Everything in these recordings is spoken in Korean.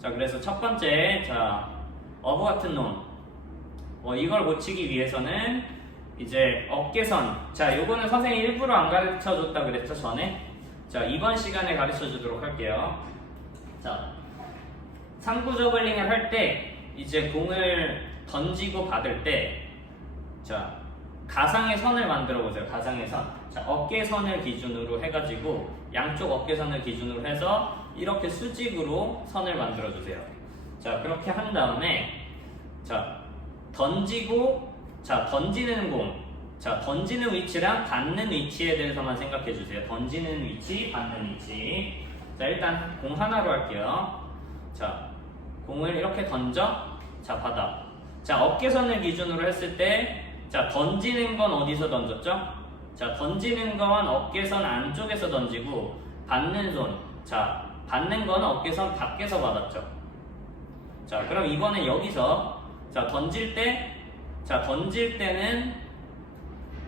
자, 그래서 첫 번째, 자, 어부 같은 놈. 이걸 고치기 위해서는 이제 어깨선. 자, 요거는 선생님이 일부러 안 가르쳐 줬다 그랬죠, 전에? 자, 이번 시간에 가르쳐 주도록 할게요. 자, 상부 저글링을 할 때, 이제 공을 던지고 받을 때, 자, 가상의 선을 만들어 보세요. 가상의 선. 자, 어깨선을 기준으로 해가지고, 양쪽 어깨선을 기준으로 해서, 이렇게 수직으로 선을 만들어 주세요. 자, 그렇게 한 다음에, 자, 던지고, 자, 던지는 공. 자, 던지는 위치랑 받는 위치에 대해서만 생각해 주세요. 던지는 위치, 받는 위치. 자, 일단 공 하나로 할게요. 자, 공을 이렇게 던져. 자, 받아. 자, 어깨선을 기준으로 했을 때, 자, 던지는 건 어디서 던졌죠? 자, 던지는 건 어깨선 안쪽에서 던지고, 받는 손. 자, 받는 건 어깨선 밖에서 받았죠. 자, 그럼 이번엔 여기서, 자, 던질 때는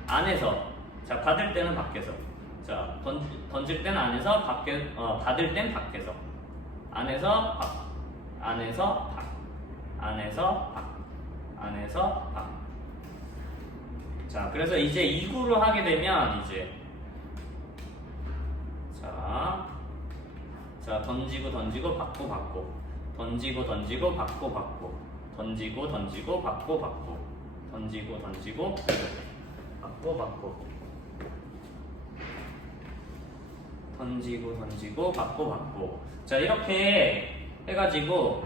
안에서, 자, 받을 때는 밖에서. 자, 던질 때는 안에서, 받을 땐 밖에서. 안에서, 밖. 안에서, 밖. 안에서, 밖. 안에서, 밖. 자, 그래서 이제 2구로 하게 되면, 이제, 자, 던지고, 받고, 받고. 던지고, 받고, 받고. 던지고, 받고, 받고. 던지고, 받고, 받고. 던지고, 받고, 받고. 자, 이렇게 해가지고,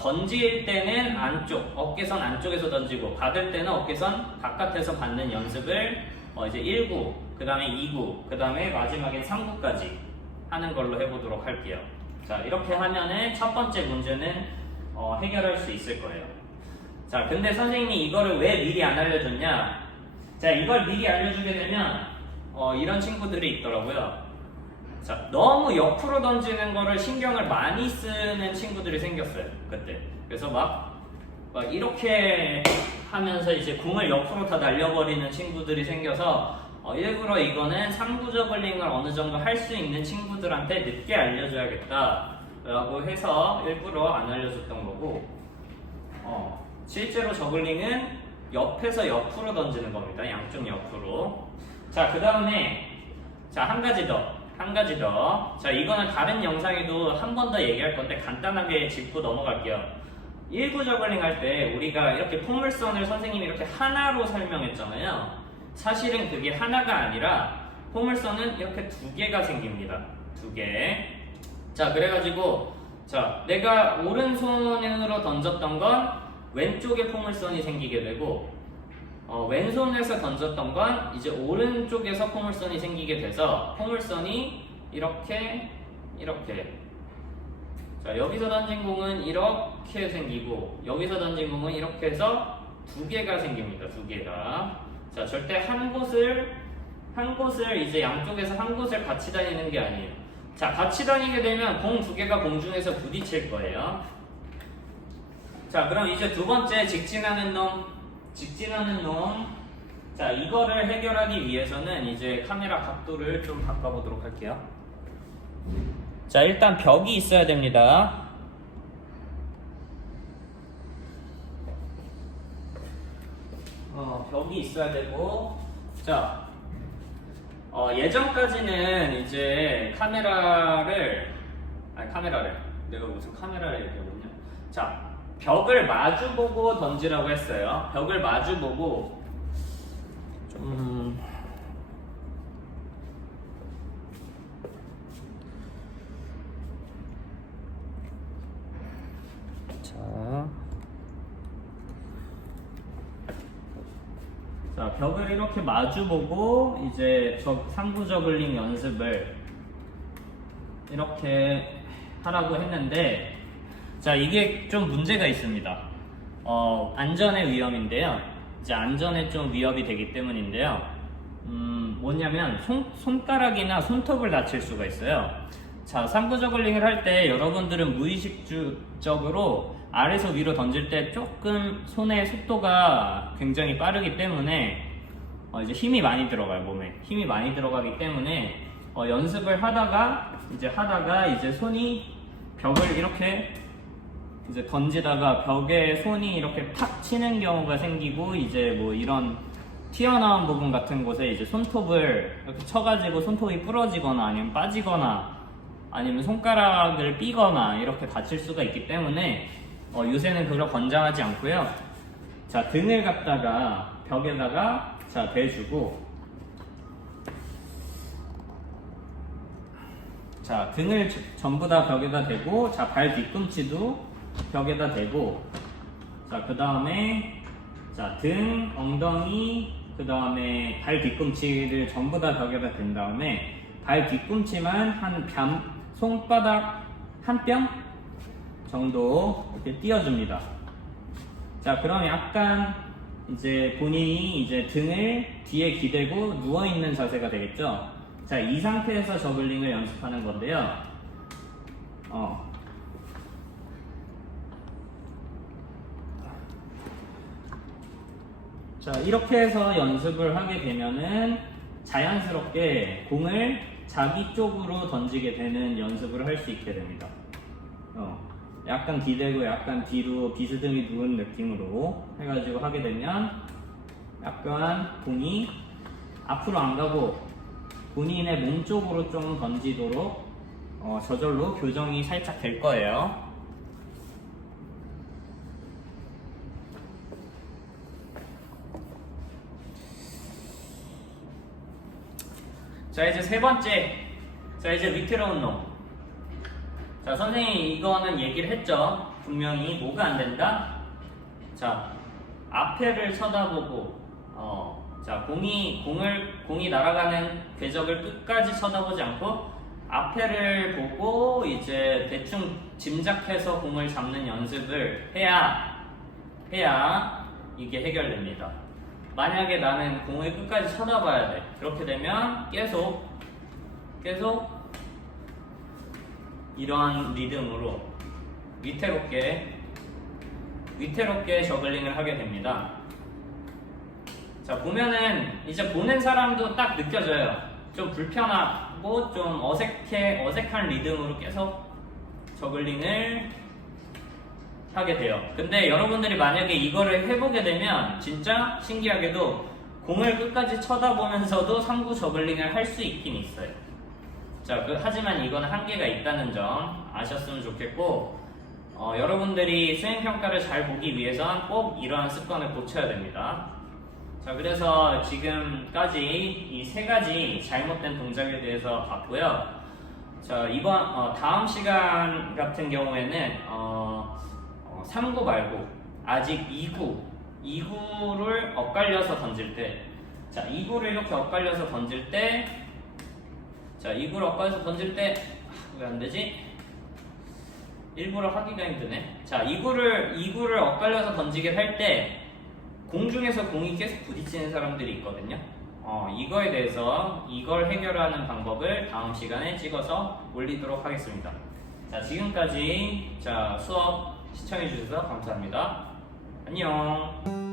던질 때는 안쪽, 어깨선 안쪽에서 던지고, 받을 때는 어깨선 바깥에서 받는 연습을, 이제 1구, 그 다음에 2구, 그 다음에 마지막에 3구까지 하는 걸로 해보도록 할게요. 자, 이렇게 하면은 첫 번째 문제는, 해결할 수 있을 거예요. 자, 근데 선생님이 이거를 왜 미리 안 알려줬냐? 자, 이걸 미리 알려주게 되면, 이런 친구들이 있더라고요. 자, 너무 옆으로 던지는 거를 신경을 많이 쓰는 친구들이 생겼어요, 그때. 그래서 막 이렇게 하면서 이제 공을 옆으로 다 날려버리는 친구들이 생겨서, 일부러 이거는 상부 저글링을 어느 정도 할 수 있는 친구들한테 늦게 알려줘야겠다 라고 해서 일부러 안 알려줬던 거고, 실제로 저글링은 옆에서 옆으로 던지는 겁니다. 양쪽 옆으로. 자, 그 다음에, 자, 한 가지 더. 자, 이거는 다른 영상에도 한 번 더 얘기할 건데 간단하게 짚고 넘어갈게요. 1구 저글링 할 때 우리가 이렇게 포물선을 선생님이 이렇게 하나로 설명했잖아요. 사실은 그게 하나가 아니라 포물선은 이렇게 2개가 생깁니다. 2개. 자, 그래가지고, 자, 내가 오른손으로 던졌던 건 왼쪽에 포물선이 생기게 되고, 왼손에서 던졌던 건 이제 오른쪽에서 포물선이 생기게 돼서 포물선이 이렇게. 자, 여기서 던진 공은 이렇게 생기고 여기서 던진 공은 이렇게 해서 2개가 생깁니다. 2개가. 자, 절대 한 곳을 이제 양쪽에서 한 곳을 같이 다니는 게 아니에요. 자, 같이 다니게 되면 공 2개가 공중에서 부딪힐 거예요. 자, 그럼 이제 두 번째 직진하는 놈. 자, 이거를 해결하기 위해서는 이제 카메라 각도를 좀 바꿔보도록 할게요. 자, 일단 벽이 있어야 됩니다. 벽이 있어야 되고, 자, 예전까지는 이제 내가 무슨 카메라를 얘기하거든요. 자, 벽을 마주보고 던지라고 했어요. 벽을 마주보고 자, 벽을 이렇게 마주보고 이제 상부 저글링 연습을 이렇게 하라고 했는데, 자, 이게 좀 문제가 있습니다. 안전의 위험인데요. 이제 안전에 좀 위협이 되기 때문인데요. 뭐냐면 손가락이나 손톱을 다칠 수가 있어요. 자, 상부 저글링을 할 때 여러분들은 무의식적으로 아래에서 위로 던질 때 조금 손의 속도가 굉장히 빠르기 때문에 이제 힘이 많이 들어가요. 몸에 힘이 많이 들어가기 때문에 연습을 하다가 이제 손이 벽을 이렇게 이제 던지다가 벽에 손이 이렇게 탁 치는 경우가 생기고 이제 뭐 이런 튀어나온 부분 같은 곳에 이제 손톱을 이렇게 쳐가지고 손톱이 부러지거나 아니면 빠지거나 아니면 손가락을 삐거나 이렇게 다칠 수가 있기 때문에 요새는 그걸 권장하지 않고요. 자, 등을 갖다가 벽에다가 자 대주고, 자 등을 전부 다 벽에다 대고, 자 발 뒤꿈치도 벽에다 대고, 자 그 다음에 자 등, 엉덩이, 그 다음에 발 뒤꿈치를 전부 다 벽에다 댄 다음에 발 뒤꿈치만 한 손바닥 한 뼘 정도 이렇게 띄워줍니다. 자, 그럼 약간 이제 본인이 이제 등을 뒤에 기대고 누워있는 자세가 되겠죠? 자, 이 상태에서 저글링을 연습하는 건데요. 자, 이렇게 해서 연습을 하게 되면은 자연스럽게 공을 자기 쪽으로 던지게 되는 연습을 할 수 있게 됩니다. 약간 기대고 약간 뒤로 비스듬히 누운 느낌으로 해가지고 하게 되면 약간 공이 앞으로 안 가고 본인의 몸 쪽으로 좀 던지도록 저절로 교정이 살짝 될 거예요. 자, 이제 세 번째. 자, 이제 위태로운 놈. 자, 선생님이 이거는 얘기를 했죠. 분명히 뭐가 안 된다? 자, 앞에를 쳐다보고, 자, 공이 날아가는 궤적을 끝까지 쳐다보지 않고, 앞에를 보고, 이제 대충 짐작해서 공을 잡는 연습을 해야 이게 해결됩니다. 만약에 나는 공을 끝까지 쳐다봐야 돼. 그렇게 되면 계속 이러한 리듬으로 위태롭게 저글링을 하게 됩니다. 자, 보면은 이제 보는 사람도 딱 느껴져요. 좀 불편하고 좀 어색한 리듬으로 계속 저글링을 하게 돼요. 근데 여러분들이 만약에 이거를 해보게 되면 진짜 신기하게도 공을 끝까지 쳐다보면서도 3구 저글링을 할 수 있긴 있어요. 자, 하지만 이거는 한계가 있다는 점 아셨으면 좋겠고, 여러분들이 수행평가를 잘 보기 위해선 꼭 이러한 습관을 고쳐야 됩니다. 자, 그래서 지금까지 이 세 가지 잘못된 동작에 대해서 봤고요. 자, 다음 시간 같은 경우에는 3구 말고 아직 2구를 엇갈려서 던질 때, 자, 2구를 이렇게 엇갈려서 던질 때, 자, 2구를 엇갈려서 던질 때, 왜 안 되지? 일부러 하기가 힘드네. 자, 2구를 엇갈려서 건지게 할 때 공중에서 공이 계속 부딪히는 사람들이 있거든요. 이거에 대해서 이걸 해결하는 방법을 다음 시간에 찍어서 올리도록 하겠습니다. 자, 지금까지 수업 시청해주셔서 감사합니다. 안녕.